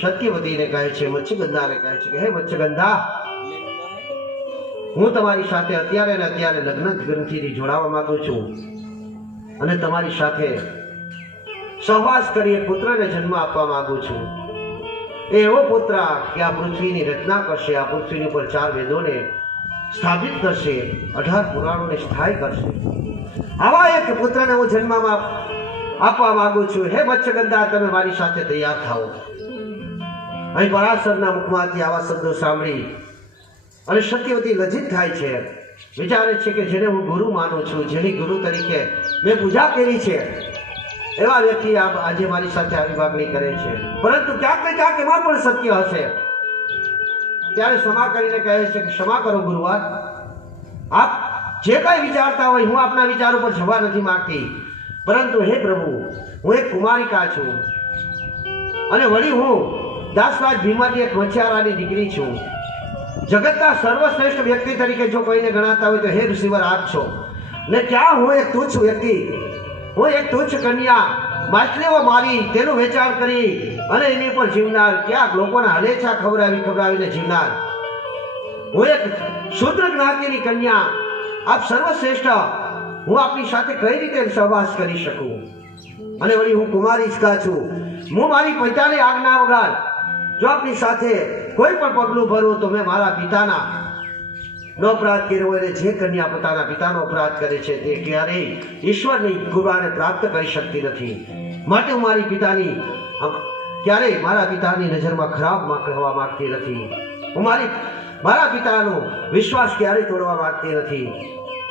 સત્યવતી ને કહે છે, મત્સ્યગંધા ને કહે છે કે હે મત્સ્યગંધા, હું તમારી સાથે અત્યારે ને અત્યારે લગ્ન ગ્રંથિથી જોડાવા માંગુ છું અને તમારી સાથે સહવાસ કરી એક પુત્રને જન્મ આપવા માંગુ છું. એવો પુત્ર કે આ પૃથ્વીની રચના કરશે, આ પૃથ્વીની ઉપર 4 વેદોને સ્થાપિત કરશે, 18 પુરાણોને સ્થાયી કરશે. આવા એક પુત્રને હું જન્મમાં આપવા માંગુ છું. હે મત્સ્યગંધા, તમે મારી સાથે તૈયાર થાઓ. અહીં પરાશરના મુખમાંથી આવા શબ્દો સાંભળી અને સત્યવતી લજ્જિત થાય છે. વિચારે છે કે જેને હું ગુરુ માનું છું, જેની ગુરુ તરીકે મેં પૂજા કરી છે, એવા વ્યક્તિ આજે મારી સાથે આવી માગણી કરે છે. પરંતુ ક્યાંક ને ક્યાંક એમાં પણ સત્ય હશે. ત્યારે ક્ષમા કરીને કહે છે કે ક્ષમા કરો ગુરુવાર, આપ જે કાંઈ વિચારતા હોય, હું આપના વિચાર ઉપર જવા નથી માંગતી. પરંતુ હે પ્રભુ, હું એક કુમારિકા છું અને વળી હું દાસરાજ ભીમાની એક મચ્છારાની દીકરી છું. જગતના સર્વશ્રેષ્ઠ વ્યક્તિ તરીકે જો કોઈને ગણાતા હોય તો હે ઋષિવર આપ છો. ને ક્યાં હું એક તુચ્છ વ્યક્તિ, હું એક તુચ્છ કન્યા, માછલીઓ મારી તેનું વેચાણ કરી અને એની પર જીવનાર, ક્યાંક લોકોને હલેછા ખવડાવીને જીવનાર, હું એક શૂદ્ર જ્ઞાતિની કન્યા, આપ સર્વશ્રેષ્ઠ, હું આપની સાથે કઈ રીતે સહવાસ કરી શકું? અને વળી હું કુમારિકા છું. હું મારી પિતાની આજ્ઞા વગર જો આપની સાથે કોઈ પણ પગલું ભરું તો મેં મારા પિતાના નો અપરાધ કર્યો હોય. જે કન્યા પોતાના પિતાનો અપરાધ કરે છે તે ક્યારેય ઈશ્વરની કૃપાને પ્રાપ્ત કરી શકતી નથી. માટે હું ક્યારેય મારા પિતાની નજરમાં ખરાબ કરવા માંગતી નથી. હું મારા પિતાનો વિશ્વાસ ક્યારેય તોડવા માંગતી નથી.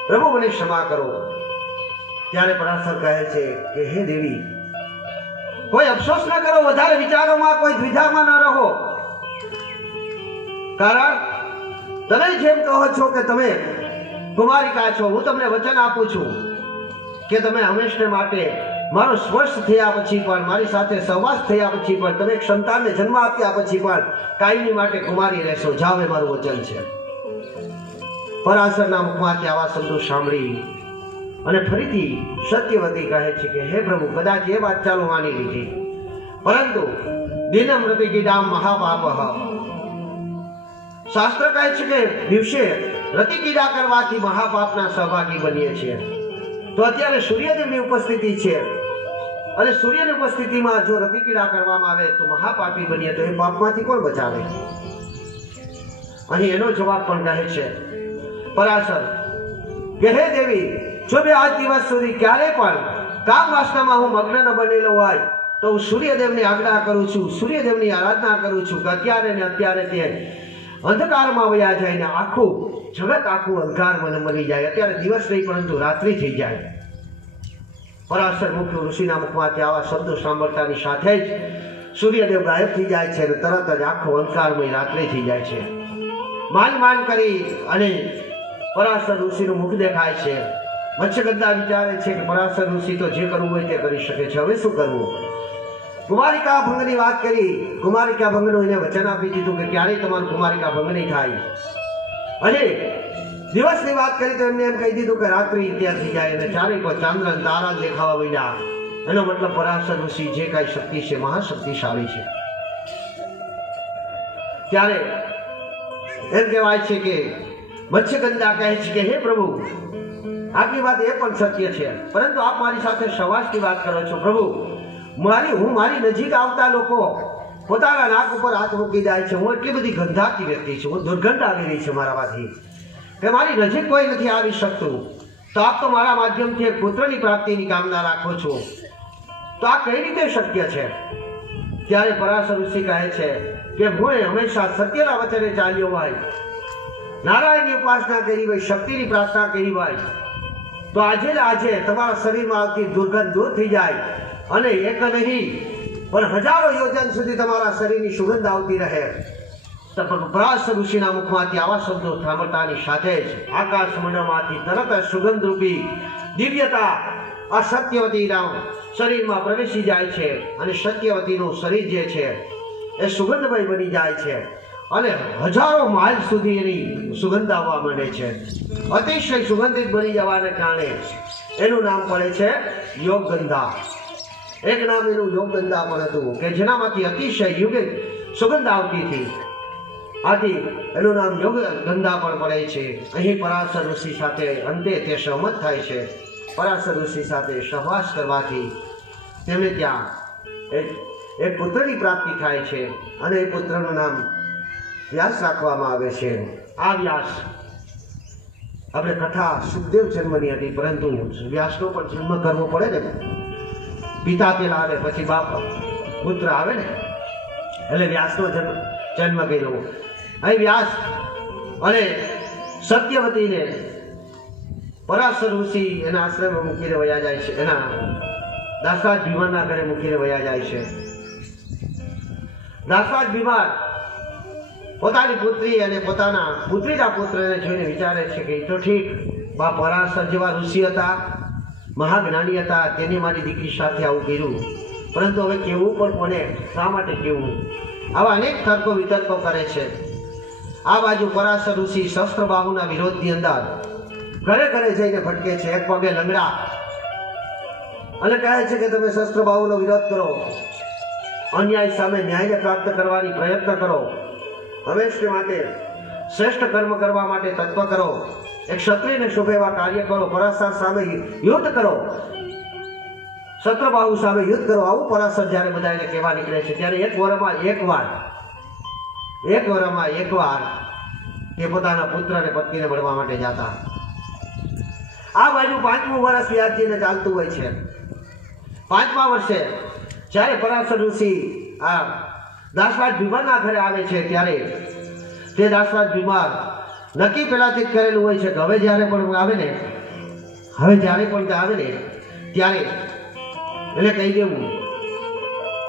પ્રભુ, મને ક્ષમા કરો. ત્યારે પરાશર કહે છે કે હે દેવી, કોઈ અફસોસ ન કરો, વધારે વિચારોમાં, કોઈ દ્વિધામાં ન રહો. કારણ તમે જેમ કહો છો કે તમે કુમારિકા છો, હું તમને વચન આપું છું કે તમે હંમેશા માટે મારો સ્પર્શ થયા પછી પણ, મારી સાથે સહવાસ થયા પછી પણ, તમે એક સંતાનને જન્મ આપ્યા પછી પણ કાયમી માટે કુમારી રહેશો. જાઓ, એ મારું વચન છે. પરાશરના મુખમાંથી આવા શબ્દો સાંભળી અને ફરીથી સત્યવતી કહે છે કે હે પ્રભુ, કદાચ એ વાત ચાલો માની લીધી, પરંતુ દિનમ રતિકીડામ મહાપાપઃ, શાસ્ત્ર કહે છે કે દિવસે રતિકીડા કરવાથી મહાપાપના સહભાગી બનીએ છીએ. તો અત્યારે સૂર્યદેવની ઉપસ્થિતિ છે અને સૂર્યની ઉપસ્થિતિમાં જો રતિકીડા કરવામાં આવે તો મહાપાપી બનીએ તો એ પાપમાંથી કોણ બચાવે? અહીં એનો જવાબ પણ કહે છે પરાશર કે હે દેવી, જો બે આજ દિવસ સુધી ક્યારે પણ કામ વાસનામાં હું મગ્ન ન બનેલો હોય તો હું સૂર્યદેવની આજ્ઞા કરું છું, સૂર્યદેવની આરાધના કરું છું કે અત્યારે ને અત્યારે તે અંધકારમાં વયા જાય ને આખું જગત આખું અંધકારમાં મરી જાય. અત્યારે દિવસ નહીં પરંતુ રાત્રિ થઈ જાય. પરાશર મુખ્ય ઋષિના મુખમાંથી આવા શબ્દો સાંભળતાની સાથે જ સૂર્યદેવ ગાયબ થઈ જાય છે અને તરત જ આખો અંધકારમય રાત્રિ થઈ જાય છે. માન કરી અને પરાશર ઋષિનું મુખ દેખાય છે. મત્સ્યગંધા વિચારે છે કે પરાશર ઋષિ તો જે કરવું હોય તે કરી શકે છે, હવે શું કરવું? કુમારિકા ભંગની વાત કરી. કુમારિકા ભંગનું એને વચન આપી દીધું કે ક્યારેય તમારું કુમારિકા ભંગ નહીં થાય. અને દિવસની વાત કરી તો એમને એમ કહી દીધું કે રાત્રિ ઇત્યાર થઈ જાય અને ચારે કોઈ ચાંદ્ર તારા દેખાવા માંડ્યા. એનો મતલબ પરાશર ઋષિ જે કાંઈ શક્તિ છે મહાશક્તિશાળી છે. ત્યારે એમ કહેવાય છે કે મત્સ્યગંધા કહે છે કે હે પ્રભુ, આટલી વાત એ પણ સત્ય છે, પરંતુ આપ મારી સાથે સહવાસની વાત કરો છો. પ્રભુ, હું મારી નજીક આવતા લોકો પોતાના નાક ઉપર હાથ મૂકી જાય છે. હું એટલી બધી ગંધાતી વ્યક્તિ છું, હું દુર્ગંધ આવી રહી છે મારામાંથી કે મારી નજીક કોઈ નથી આવી શકતું. તો આપ તો મારા માધ્યમથી એક પુત્રની પ્રાપ્તિની કામના રાખો છો, તો આ કઈ રીતે શક્ય છે? ત્યારે પરાશર ઋષિ કહે છે કે હું હંમેશા સત્યના વચને ચાલ્યો હોય, નારાયણની ઉપાસના કરી હોય, શક્તિની પ્રાર્થના કરી હોય, તો આજે ને આજે તમારા શરીરમાં આવતી દુર્ગંધ દૂર થઈ જાય અને એક નહીં પણ હજારો યોજન સુધી તમારા શરીરની સુગંધ આવતી રહે. પરાશર ઋષિના મુખમાંથી આવા શબ્દો સાંભળતાની સાથે જ આકાશ મંડળમાંથી તરત જ સુગંધ રૂપી દિવ્યતા આ સત્યવતીના શરીરમાં પ્રવેશી જાય છે અને સત્યવતીનું શરીર જે છે એ સુગંધમય બની જાય છે અને હજારો માઇલ સુધી એની સુગંધ આવવા માંડે છે. અતિશય સુગંધિત બની જવાને કારણે એનું નામ પડે છે યોગગંધા. એક નામ એનું યોગગંધા પણ હતું કે જેનામાંથી અતિશય યુગે સુગંધ આવતી હતી. આથી એનું નામ યોગગંધા પણ પડે છે. અહીં પરાશર ઋષિ સાથે અંતે તે સહમત થાય છે. પરાશર ઋષિ સાથે સહવાસ કરવાથી તેમને ત્યાં એક પુત્રની પ્રાપ્તિ થાય છે અને એ પુત્રનું નામ વ્યાસ રાખવામાં આવે છે. આ વ્યાસ આપણે કથા સુખદેવ જન્મની હતી, પરંતુ વ્યાસનો પણ જન્મ કરવો પડે ને. પિતા પેલા આવે પછી બાપ પુત્ર આવે ને, એટલે વ્યાસનો જન્મ કર્યો. અહીં વ્યાસ અને સત્યવતીને પરાશર ઋષિ એના આશ્રમમાં મૂકીને વયા જાય છે, એના દાસરાજ ભીમાના ઘરે મૂકીને વયા જાય છે. દાસરાજ ભીમા પોતાની પુત્રી અને પોતાના પુત્રીના પુત્રને જોઈને વિચારે છે કે એ તો ઠીક, બા પરાશર જેવા ઋષિ હતા, મહાજ્ઞાની હતા, તેને મારી દીકરી સાથે આવું કર્યું, પરંતુ હવે કેવું પણ કોને, શા માટે કેવું? આવા અનેક તર્કો વિતર્કો કરે છે. આ બાજુ પરાશર ઋષિ શસ્ત્રબાહુના વિરોધની અંદર ઘરે ઘરે જઈને ભટકે છે, એક પગે લંગડા, અને કહે છે કે તમે શસ્ત્રબાહુનો વિરોધ કરો, અન્યાય સામે ન્યાયને પ્રાપ્ત કરવાની પ્રયત્ન કરો, હંમેશને માટે શ્રેષ્ઠ કર્મ કરવા માટે તત્વ કરો, એક ક્ષત્રિયને શુભ એવા કાર્ય કરો, પરાશર સામે યુદ્ધ કરો, શસ્ત્રબાહુ સામે યુદ્ધ કરો. આવું પરાશર જ્યારે બધાને કહેવા નીકળે છે ત્યારે એક વર્ષમાં એકવાર એ પોતાના પુત્ર અને પત્નીને મળવા માટે જતા. આ બાજુ 5મું વર્ષ વ્યાસજીને ચાલતું હોય છે. 5મા વર્ષે જ્યારે પરાશર ઋષિ આ દાસરાજ ભીમાના ઘરે આવે છે ત્યારે તે દાસરાજ ભીમા નક્કી પહેલાથી જ કરેલું હોય છે કે હવે જ્યારે પણ આવે ને ત્યારે એને કહી દેવું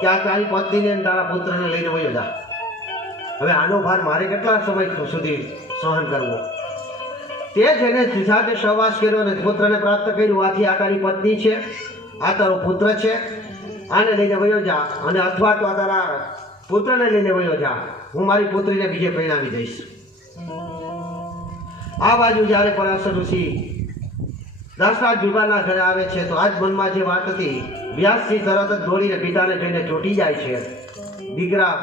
કે આ તારી પત્નીને અને તારા પુત્રને લઈને વયો જા. હવે આનો ભાર મારે કેટલા સમય સુધી સહન કરવો? તે જેને સાથે સહવાસ કર્યો અને પુત્રને પ્રાપ્ત કર્યું, આથી આ તારી પત્ની છે, આ તારો પુત્ર છે, આને લઈને વયો જા, અને અથવા તો આ તારા પુત્રને લઈને વયો જા, હું મારી પુત્રીને બીજે પરિણામી દઈશ. આ બાજુ જ્યારે પરાશર ઋષિ દાસરાજ ભીમાના ઘરે આવે છે તો આજ મનમાં જે વાત હતી, વ્યાસજી તરત જ દોડીને પિતાને જોઈને ચોંટી જાય છે. દીકરા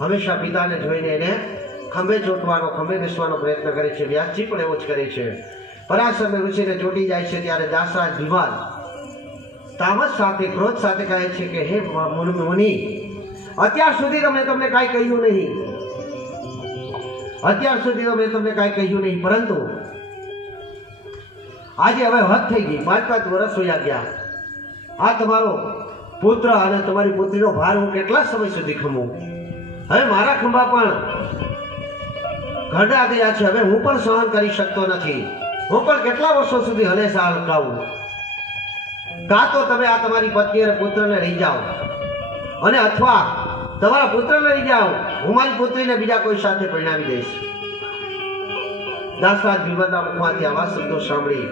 હંમેશા પિતાને જોઈને એને ખંભે ચોંટવાનો, ખંભે બેસવાનો પ્રયત્ન કરે છે. વ્યાસજી પણ એવો જ કરે છે. પરાશર ઋષિને ચોંટી જાય છે ત્યારે દાસરાજ ભીમા તામસ સાથે, ક્રોધ સાથે કહે છે કે હે મુનિ, અત્યાર સુધી તો મેં તમને કાંઈ કહ્યું નહીં, પરંતુ આજે હવે હદ થઈ ગઈ. 5 વર્ષ વયા ગયા. આ તમારો પુત્ર અને તમારી પુત્રીનો ભાર હું કેટલા સમય સુધી ખમું? હવે મારા ખંભા પણ ઘડા ગયા છે, હવે હું પણ સહન કરી શકતો નથી. હું પણ કેટલા વર્ષો સુધી હલેસા હલકાવું? કાં તો તમે આ તમારી પત્ની અને પુત્રને લઈ જાઓ, અને અથવા તમારા પુત્રને લઈ જાઓ, હું મારી પુત્રીને બીજા કોઈ સાથે પરિણામી દઈશ. દાસરાજ ભીમાના મુખમાંથી આવા શબ્દો સાંભળી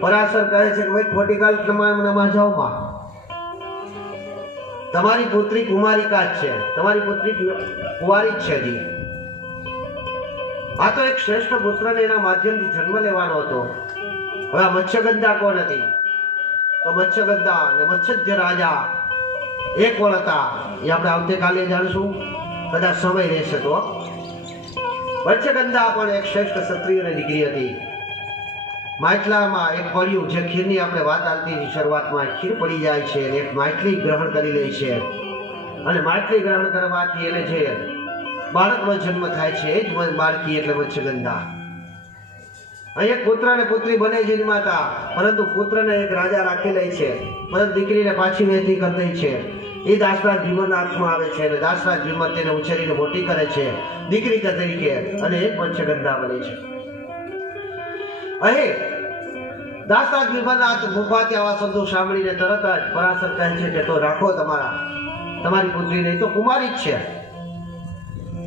પરાશર કહે છે કે ભાઈ ખોટી કાલ તમારા જાઓ માં, તમારી પુત્રી કુમારિકા જ છે, તમારી પુત્રી કુંવારી જ છે જી. આ તો એક શ્રેષ્ઠ પુત્રને એના માધ્યમથી જન્મ લેવાનો હતો. હવે આ મત્સ્યગંધા કોણ હતી? તો મત્સ્યગંધા અને મત્સ્ય રાજા એક કોણ હતા એ આપણે આવતીકાલે જાણીશું, કદાચ સમય રહેશે તો. મત્સ્યગંધા પણ એક શ્રેષ્ઠ ક્ષત્રિયની દીકરી હતી. માટલામાં એક પડ્યું, જે ખીરની આપણે વાત આવતી શરૂઆતમાં, ખીર પડી જાય છે અને એક માટલી ગ્રહણ કરી લે છે, અને માટલી ગ્રહણ કરવાથી એને જે બાળકનો જન્મ થાય છે એ જ બાળકી એટલે મત્સ્યગંધા. અહીં એક પુત્ર અને પુત્રી બને જન્માતા, પરંતુ પુત્રને એક રાજા રાખી લે છે, પરંતુ દીકરીને પાછી વહેતી કરી દે છે. એ દાસરાજ ભીમાના હાથમાં આવે છે અને દાસરાજ ભીમા તેને ઉછેરીને મોટી કરે છે દીકરી તરીકે, અને એક મત્સ્યગંધા બને છે. અહીં દાસરાજ ભીમાના મુખમાંથી આવા શબ્દો સાંભળીને તરત જ પરાશર કહે છે કે તો રાખો તમારી પુત્રીને, તો કુમારી જ છે.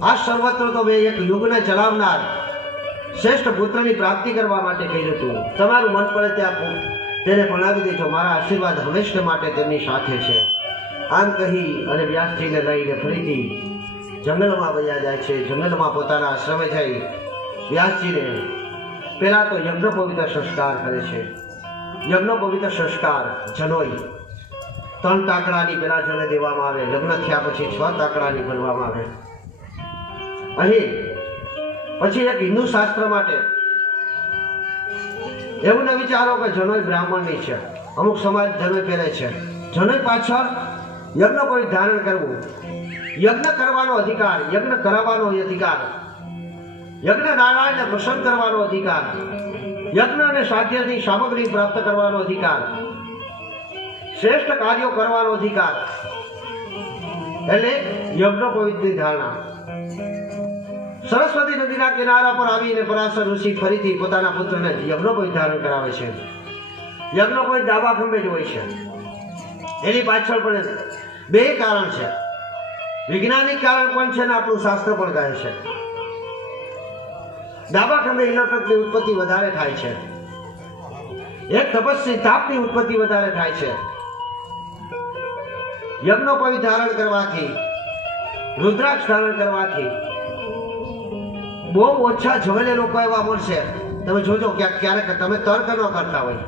આ સર્વત્ર તો મેં એક યુગને ચલાવનાર શ્રેષ્ઠ પુત્રની પ્રાપ્તિ કરવા માટે કહ્યું હતું. તમારું મન પડે ત્યાં તેને પરણાવી દેજો, મારા આશીર્વાદ હંમેશા માટે તેમની સાથે છે. આમ કહી અને વ્યાસજીને લઈને ફરીથી જંગલમાં વયા જાય છે. જંગલમાં પોતાના આશ્રમે જઈ વ્યાસજીને પહેલા તો યજ્ઞોપવિત સંસ્કાર કરે છે. યજ્ઞોપવિત સંસ્કાર જનોઈ 3 તાકડાની પેલા જણે દેવામાં આવે, લગ્ન થયા પછી 6 તાકડાની ભરવામાં આવે. અહીં પછી એક હિન્દુ શાસ્ત્ર માટે એવું ન વિચારો કે જનોઈ બ્રાહ્મણની છે. અમુક સમાજ જનોઈ પહેરે છે. જનોઈ પાછળ યજ્ઞ કોઈ ધારણ કરવું, યજ્ઞ કરવાનો અધિકાર, યજ્ઞ કરાવવાનો અધિકાર, યજ્ઞ નારાયણને પ્રસન્ન કરવાનો અધિકાર, યજ્ઞ અને સાધ્યની સામગ્રી પ્રાપ્ત કરવાનો અધિકાર, શ્રેષ્ઠ કાર્યો કરવાનો અધિકાર, એટલે યજ્ઞોપવિતની ધારણા. સરસ્વતી નદીના કિનારા પર આવીને પરાશર ઋષિ ફરીથી પોતાના પુત્રને યજ્ઞોપવિત ધારણ કરાવે છે. યજ્ઞોપવિત ડાબા ખંભે જ હોય છે. એની પાછળ પણ 2 કારણ છે. વૈજ્ઞાનિક કારણ પણ છે ને આપણું શાસ્ત્ર પણ કહે છે. ડાબા ખંભે ઇલેક્ટ્રોનની ઉત્પત્તિ વધારે થાય છે. એક તપસ્વી તાપની ઉત્પત્તિ વધારે થાય છે. યજ્ઞોપવિત ધારણ કરવાથી, રુદ્રાક્ષ ધારણ કરવાથી બહુ ઓછા ઝઘડે લોકો એવા મળશે. તમે જોજો ક્યારેક તમે તર્ક ન કરતા હોય.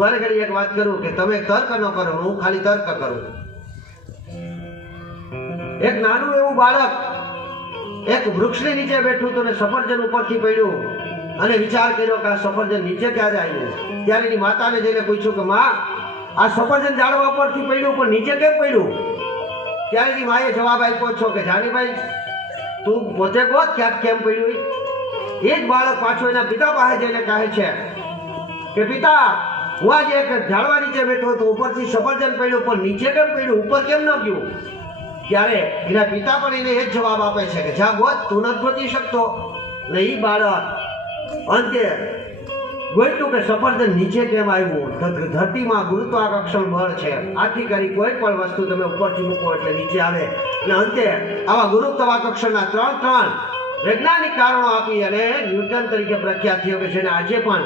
મારે ઘડી એક વાત કરું કે તમે તર્ક ન કરો, હું ખાલી તર્ક કરું. એક નાનું એવું બાળક એક વૃક્ષની નીચે બેઠું તો ને સફરજન ઉપરથી પડ્યું અને વિચાર કર્યો કે આ સફરજન નીચે ક્યારે આવ્યું. ત્યારે એની માતાને જઈને પૂછ્યું કે માં, આ સફરજન ઝાડવા પરથી પડ્યું પણ નીચે કેમ પડ્યું? ત્યારે એની માએ જવાબ આપ્યો છો કે જાનીભાઈ તું પોતે ગોત ક્યાંક કેમ પડ્યું. એ જ બાળક પાછો એના પિતા પાસે જઈને કહે છે કે પિતા, હું આજે એક ઝાડવા નીચે બેઠો હતો, ઉપરથી સફરજન પડ્યું પણ નીચે કેમ પડ્યું, ઉપર કેમ ન ગયું? ત્યારે એના પિતા પણ એને એ જ જવાબ આપે છે કે જા ગોત, તું નથી ગોતી શકતો. એટલે એ બાળક અંતે ગોત્યું કે સફરજન નીચે કેમ આવ્યું. ધરતીમાં ગુરુત્વાકર્ષણ બળ છે. આથી કરી કોઈ પણ વસ્તુ તમે ઉપરથી મૂકો એટલે નીચે આવે. અને અંતે આવા ગુરુત્વાકર્ષણના 3 વૈજ્ઞાનિક કારણો આપી અને ન્યૂટન તરીકે પ્રખ્યાત થયો કે જેને આજે પણ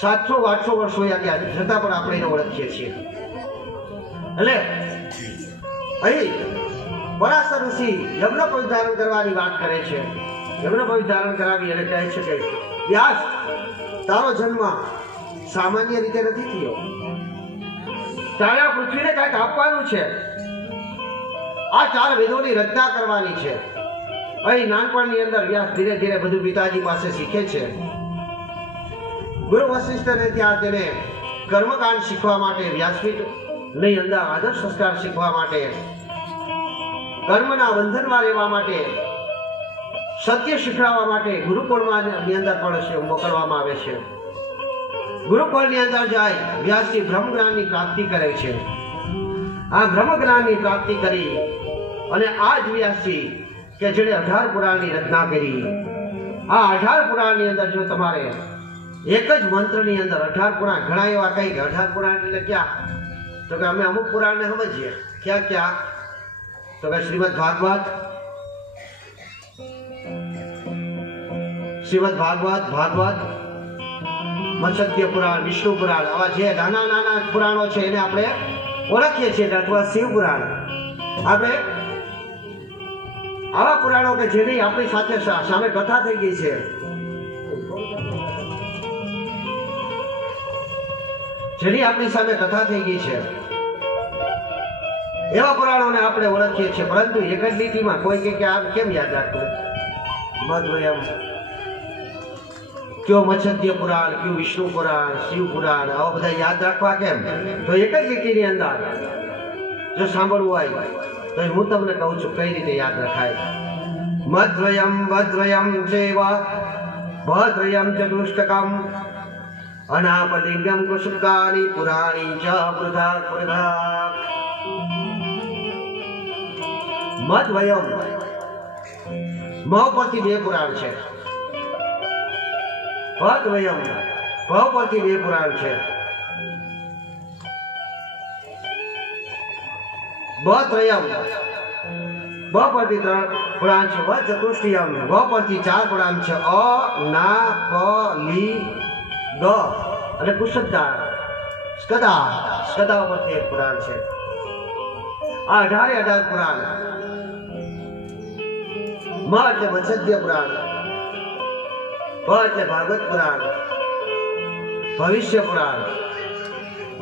700-800 વર્ષ હોયા ગયા છતાં પણ આપણે એને ઓળખીએ છીએ. એટલે અહીં પરાશર ઋષિ યજ્ઞોપવિત ધારણ કરવાની વાત કરે છે. યજ્ઞોપવિત ધારણ કરાવી અને કહે છે કે વ્યાસ, તારો જન્મ સામાન્ય રીતે નથી થયો. તારે આ પૃથ્વીને કાંઈક આપવાનું છે. આ 4 વેદોની રચના કરવાની છે. અહીં નાનપણની અંદર વ્યાસ ધીરે ધીરે બધું પિતાજી પાસે શીખે છે. ગુરુ વશિષ્ઠને ત્યાં તેને કર્મકાંડ શીખવા માટે, વ્યાસપીઠની અંદર આદર્શ સંસ્કાર શીખવા માટે, કર્મના બંધનમાં રહેવા માટે, સત્ય શીખવાડવા માટે ગુરુકુળની અંદર પણ મોકલવામાં આવે છે. ગુરુકુળની અંદર જાય વ્યાસજી બ્રહ્મજ્ઞાનની પ્રાપ્તિ કરે છે. આ બ્રહ્મજ્ઞાનની પ્રાપ્તિ કરી અને આ જ વ્યાસજી કે જેણે 18 પુરાણની રચના કરી. આ 18 પુરાણની અંદર જો તમારે એક જ મંત્રની અંદર 18 પુરાણ, ઘણા એવા કઈ કે 18 પુરાણ એટલે ક્યાં, તો કે અમે અમુક પુરાણને સમજીએ. ક્યાં? તો કે શ્રીમદ ભાગવત, મત્સ્ય પુરાણ, વિષ્ણુ પુરાણ, આવા જે નાના પુરાણો છે એને આપણે ઓળખીએ છીએ, અથવા શિવ પુરાણ. આપણે આવા પુરાણો કે જેની આપણી સાથે સામે કથા થઈ ગઈ છે, એવા પુરાણોને આપણે ઓળખીએ છીએ. પરંતુ એક જ લીટીમાં કોઈ કે આ કેમ યાદ રાખવું? મધ્વયમ કયો મત્સ્ય પુરાણ, કયું વિષ્ણુ પુરાણ, શિવ પુરાણ, આવા બધા યાદ રાખવા કેમ? તો એક જ લીટીની અંદર જો સાંભળવું હોય તો હું તમને કહું છું કઈ રીતે યાદ રખાય. મધ્વયમ ભદ્વયમ ચેવ ભદ્વયમ ચતુષ્ટકમ અનાપલિંગમ કુશુકાની પુરાણી ચ પૃથક પૃથક. મધ્વયમ મ પરથી 2 પુરાણ છે. ભદ્વયમ ભ પરથી 2 પુરાણ છે. ભદ્રયમ બ પરથી 3 પુરાણ છે. વ ચતુષ્ટયમ વ પરથી 4 પુરાણ છે. અ ના પ લી ગ અને કુશદ્દા સ્કદા પરથી 1 પુરાણ છે. આ 18 પુરાણ. મ એટલે મત્સ્ય પુરાણ, ભ એટલે ભાગવત પુરાણ, ભવિષ્ય પુરાણ,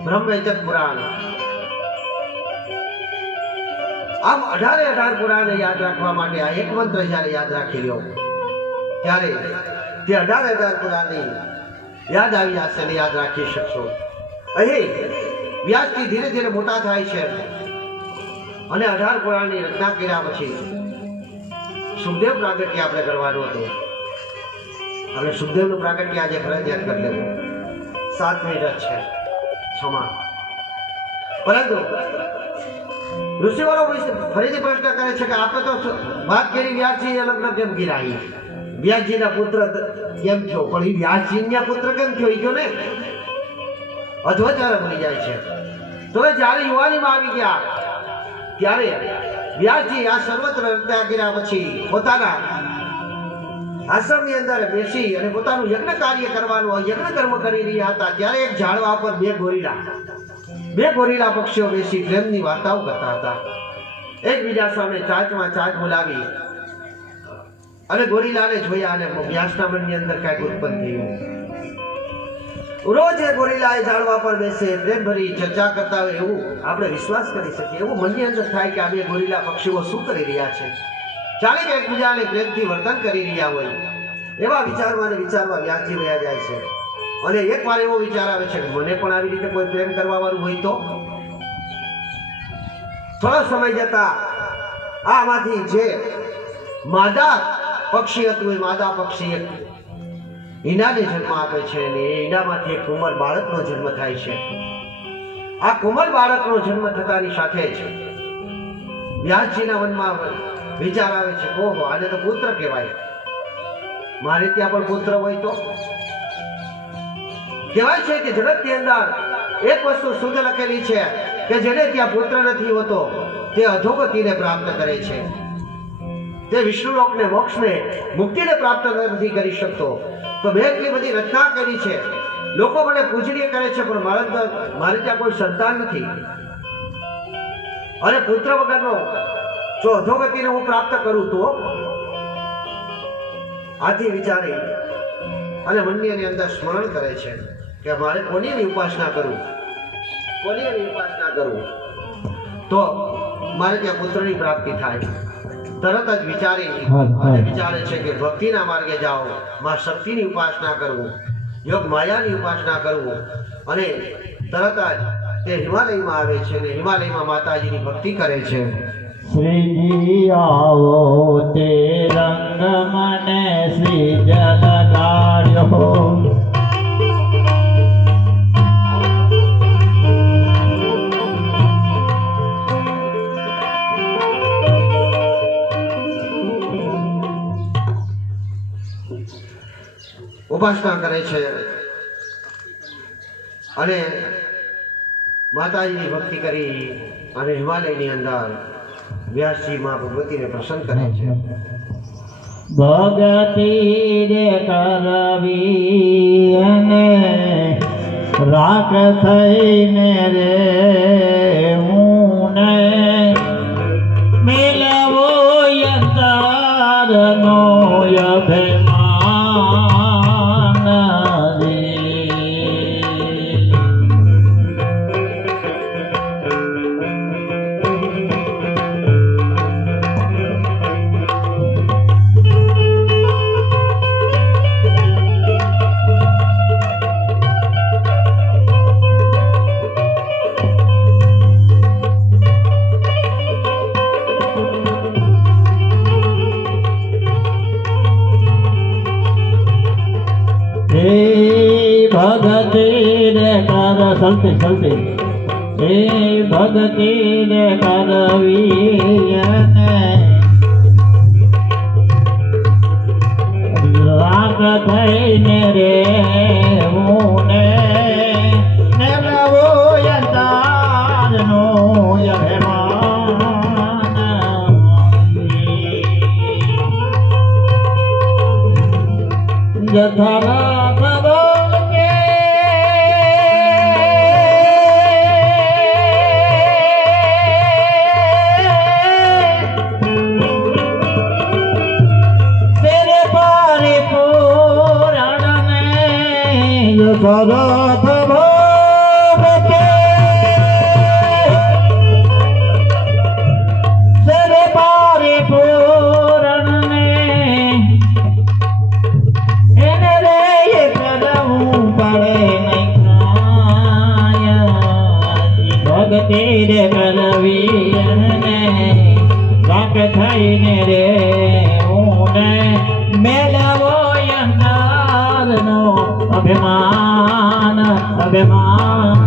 બ્રહ્મવૈચક પુરાણ, આમ 18 પુરાણ યાદ રાખવા માટે આ એક મંત્ર જ્યારે યાદ રાખી લ્યો ત્યારે તે 18 પુરાણની યાદ આવી જશે ને યાદ રાખી શકશો. અહીં વ્યાસજી ધીરે ધીરે મોટા થાય છે અને 18 પુરાણની રચના કર્યા પછી સુખદેવ પ્રાગટ્ય આપણે કરવાનું હતું. આપણે સુખદેવનું પ્રાગટ્ય આજે ફરજિયાત કરી લેવું. 7 મિનિટ જ છે ક્ષમા. પરંતુ ઋષિવાળો ફરીથી પ્રશ્ન કરે છે કે આપણે તો વાત કરી વ્યાસજી લગ્ન કેમ કર્યા, વ્યાસજીના પુત્ર કેમ થયો, પણ એ વ્યાસજીના પુત્ર કેમ થયો એ કયો ને. અધ્વચાર બની જાય છે. તો જ્યારે યુવાનીમાં આવી ગયા ત્યારે વ્યાસજી આ સર્વત્ર રચના કર્યા પછી પોતાના આશ્રમની અંદર બેસી અને પોતાનું યજ્ઞ કાર્ય કરવાનું યજ્ઞ કર્મ કરી રહ્યા હતા ત્યારે એક ઝાડવા પર બે ગોરીલા પક્ષીઓ બેસી પ્રેમની વાર્તાઓ કરતા હતા. એકબીજા સામે ચાંચમાં ચાંચ બોલાવી અને ગોરીલાને જોયા અને વ્યાસના મનની અંદર કાંઈક ઉત્પન્ન થયું. રોજ એ ગોરીલા એ ઝાડવા પર બેસે પ્રેમ ભરી ચર્ચા કરતા હોય એવું આપણે વિશ્વાસ કરી શકીએ. એવું મનની અંદર થાય કે આ બે ગોરીલા પક્ષીઓ શું કરી રહ્યા છે, જાણે કે એકબીજાને પ્રેમથી વર્તન કરી રહ્યા હોય. એવા વિચારમાં વ્યાસજી રહ્યા જાય છે અને એક વાર એવો વિચાર આવે છે કે મને પણ આવી રીતે કોઈ પ્રેમ કરવા વાળું હોય તો. થોડો સમય જતા આમાંથી જે માદા પક્ષી હતું એ માદા પક્ષી એક ઈંડાને જન્મ આપે છે અને એ ઈંડામાંથી એક કોમળ બાળકનો જન્મ થાય છે. આ કોમળ બાળકનો જન્મ થતાની સાથે જ વ્યાસજીના મનમાં વિચાર આવે છે ઓહો આને તો પુત્ર કહેવાય, મારે ત્યાં પણ પુત્ર હોય તો. કહેવાય છે કે જગતની અંદર એક વસ્તુ શુદ્ધ લખેલી છે કે જેને ત્યાં પુત્ર નથી હોતો તે અધોગતિને પ્રાપ્ત કરે છે, તે વિષ્ણુલોકને મોક્ષને મુક્તિને પ્રાપ્ત નથી કરી શકતો. તો મેં એટલી બધી રચના કરી છે, લોકો મને પૂજનીય કરે છે પણ મારે ત્યાં કોઈ સંતાન નથી અને પુત્ર વગરનો જો અધોગતિને હું પ્રાપ્ત કરું તો. આથી વિચારી અને મનની અંદર સ્મરણ કરે છે કે મારે કોની ઉપાસના કરું તો મારે ત્યાં પુત્રની પ્રાપ્તિ થાય. તરત જ વિચારે છે કે ભક્તિના માર્ગે જાઓ, માં શક્તિની ઉપાસના કરવું, યોગ માયાની ઉપાસના કરવું અને તરત જ તે હિમાલયમાં આવે છે અને હિમાલયમાં માતાજીની ભક્તિ કરે છે. શ્રીજી આવો તે રંગ મને શ્રી જલ ગાળ્યો, ઉપાસના કરે છે અને માતાજીની ભક્તિ કરી અને હિમાલયની અંદર વ્યાસજી માં ભગવતીને પ્રસન્ન કરે છે. ભગતિ રે કરવી અને રાખ થઈને રે હું મેળવો યંતરનો અભિમાન ચલતે એ ભક્તિ ને કરવી અને રાગ થઈને રે હું ને નવો યંતારનો અભિમાન જથા ભરત ભાવ ને રાખ થઈને રે ઊને મેળવો અંધારનો અભિમાન અભિમાન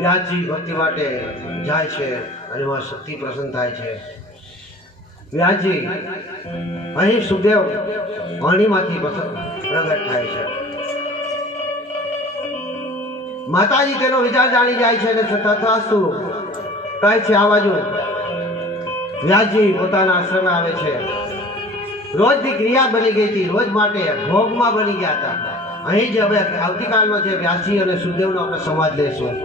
વ્યાસજી ભક્તિ માટે જાય છે અને એમાં શક્તિ પ્રસન્ન થાય છે. વ્યાસજી અહીં સુખદેવ વાણીમાંથી પ્રગટ થાય છે. માતાજી તેનો વિચાર જાણી જાય છે અને તથાસ્તુ કહે છે. આ બાજુ વ્યાસજી પોતાના આશ્રમે આવે છે. રોજની ક્રિયા બની ગઈ હતી, રોજ માટે ભોગમાં બની ગયા હતા. અહીં જ હવે આવતીકાલનો જે વ્યાસજી અને સુખદેવનો આપણે સંવાદ લઈશું.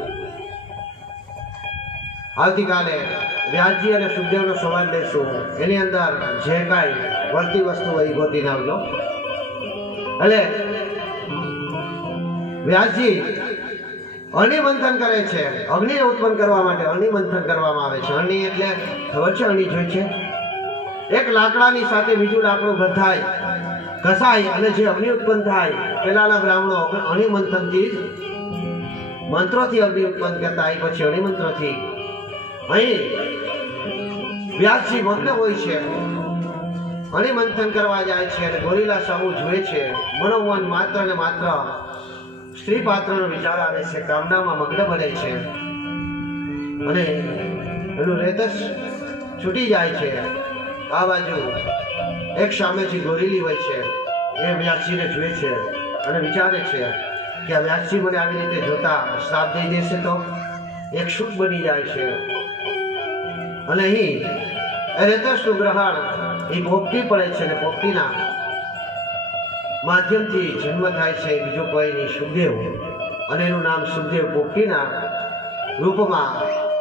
આવતીકાલે વ્યાસજી અને સુખદેવનો સંવાદ લઈશું. એની અંદર જે કાંઈ વળતી વસ્તુ હોય એ ગોતીને આવજો. એટલે વ્યાસજી અણિમંથન કરે છે. અગ્નિને ઉત્પન્ન કરવા માટે અણિમંથન કરવામાં આવે છે. અણિ એટલે ખબર છે? અણિ જોઈ છે? એક લાકડાની સાથે બીજું લાકડું બંધાય, ઘસાય અને જે અગ્નિ ઉત્પન્ન થાય. પેલાના બ્રાહ્મણો અણિમંથનથી મંત્રોથી અગ્નિ ઉત્પન્ન કરતા, એ પછી અણિમંત્રથી. અહીં વ્યાસજી મગ્ન હોય છે, અણિમંથન કરવા જાય છે અને ગોરીલા સામું જુએ છે. મનોમન માત્ર ને માત્ર સ્ત્રી પાત્રનો વિચાર આવે છે, કામનામાં મગ્ન બને છે અને એનું રેતસ છૂટી જાય છે. આ બાજુ એક સામેથી ગોરીલી હોય છે, એ વ્યાસજીને જુએ છે અને વિચારે છે કે આ વ્યાસજી મને આવી રીતે જોતા શ્રાપ દઈ દેશે તો એક સુખ બની જાય છે. અને અહીં રેતસનું ગ્રહણ એ પોપટી પડે છે અને પોપટીના માધ્યમથી જન્મ થાય છે બીજું કોઈ નહીં, સુખદેવ. અને એનું નામ સુખદેવ. પોપટીના રૂપમાં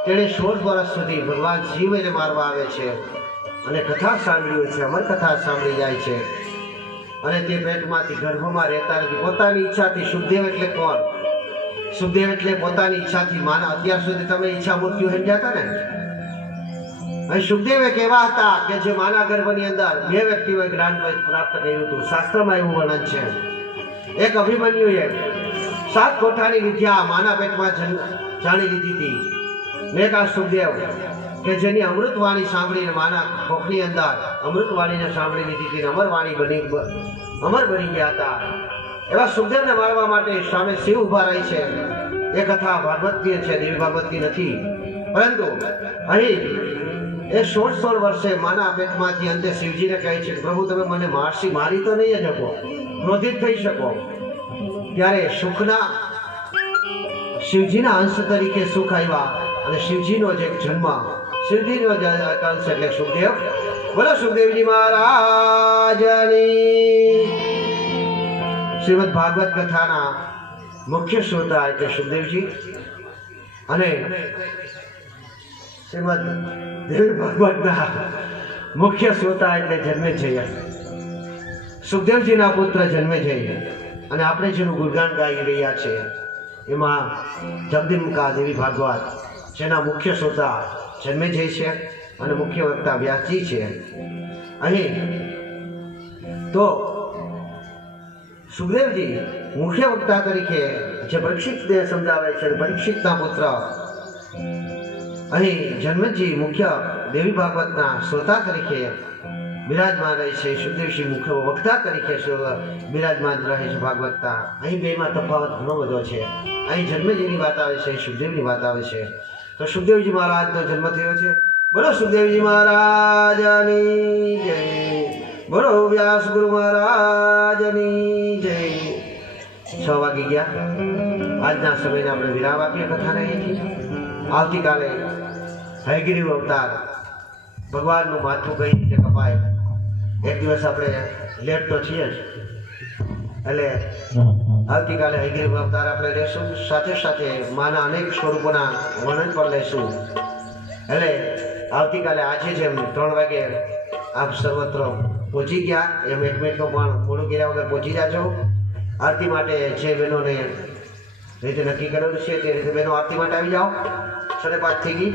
તેણે 16 વર્ષ સુધી ભગવાન શિવ એને મારવા આવે છે અને કથા સાંભળી હોય છે, અમર કથા સાંભળી જાય છે અને તે પેટમાંથી ગર્ભમાં રહેતા નથી. પોતાની ઈચ્છાથી. સુખદેવ એટલે કોણ? સુખદેવ એટલે પોતાની ઈચ્છાથી માના. અત્યાર સુધી તમે ઈચ્છા મૃત્યુ સમજ્યા હતા ને? અહીં સુખદેવ એક એવા હતા કે જે માના ગર્ભની અંદર 2 વ્યક્તિઓએ જ્ઞાન પ્રાપ્ત કર્યું હતું. શાસ્ત્રમાં એવું વર્ણન છે. એક અભિમન્યુએ 7 કોઠાની વિદ્યા માના પેટમાં જાણી લીધી હતી. એક આ સુખદેવ કે જેની અમૃતવાણી સાંભળીને માના કોખની અંદર અમૃતવાણીને સાંભળી લીધી હતી, અમર બની ગયા હતા. એવા સુખદેવને મારવા માટે સામે શિવ ઉભા રહી છે. એ કથા ભાગવતની છે, દેવી ભાગવતની નથી. પરંતુ અહીં એ 16 વર્ષે માના પેટમાંથી અંતે શિવજીને કહે છે, પ્રભુ તમે મને મારી તો નહીં જ શકો, ક્રોધિત થઈ શકો. ત્યારે સુખના શિવજીના અંશ તરીકે સુખ આવ્યા અને શિવજીનો જે જન્મ, શિવજીનો જ અંશ એટલે સુખદેવ. બોલો સુખદેવજી મહારાજની. શ્રીમદ ભાગવત કથાના મુખ્ય શ્રોતા એટલે સુખદેવજી અને શ્રીમદ દેવી ભાગવતના મુખ્ય શ્રોતા એટલે જન્મેજય. સુખદેવજીના પુત્ર જન્મેજય અને આપણે જેનું ગુણગાન ગાઈ રહ્યા છે એમાં જગદંબિકા દેવી ભાગવત જેના મુખ્ય શ્રોતા જન્મેજય છે અને મુખ્ય વક્તા વ્યાસજી છે. અહીં તો સુખદેવજી મુખ્ય વક્તા તરીકે જે પરીક્ષિતને સમજાવે છે, પરીક્ષિતના પુત્ર અહીં જન્મજી મુખ્ય દેવી ભાગવતના શ્રોતા તરીકે બિરાજમાન રહે છે. સુખદેવજી મુખ્ય વક્તા તરીકે બિરાજમાન રહે છે ભાગવતના. અહીં બેમાં તફાવત ઘણો બધો છે. અહીં જન્મજીની વાત આવે છે, સુખદેવની વાત આવે છે. તો સુખદેવજી મહારાજનો જન્મ થયો છે. બોલો સુખદેવજી મહારાજની જય. બોલો વ્યાસ ગુરુ મહારાજની જય. 6 વાગી ગયા. આજના સમયને આપણે વિરામ આપીએ કથાને. આવતીકાલે હયગ્રીવ અવતાર ભગવાનનું માથું કઈ રીતે કપાય. એક દિવસ આપણે લેટ તો છીએ જ, એટલે આવતીકાલે હયગ્રીવ અવતાર આપણે લેશું. સાથે સાથે માના અનેક સ્વરૂપોના વર્ણન પણ લેશું. એટલે આવતીકાલે આજે જેમ 3 વાગે આપ સર્વત્ર પહોંચી ગયા એમ 1 મિનિટનો પણ મોડું કર્યા વગર પહોંચી જાજો. આરતી માટે જે બહેનોને રીતે નક્કી કરેલું છે તે રીતે બહેનો આરતી માટે આવી જાઓ. 5:30 થઈ ગઈ.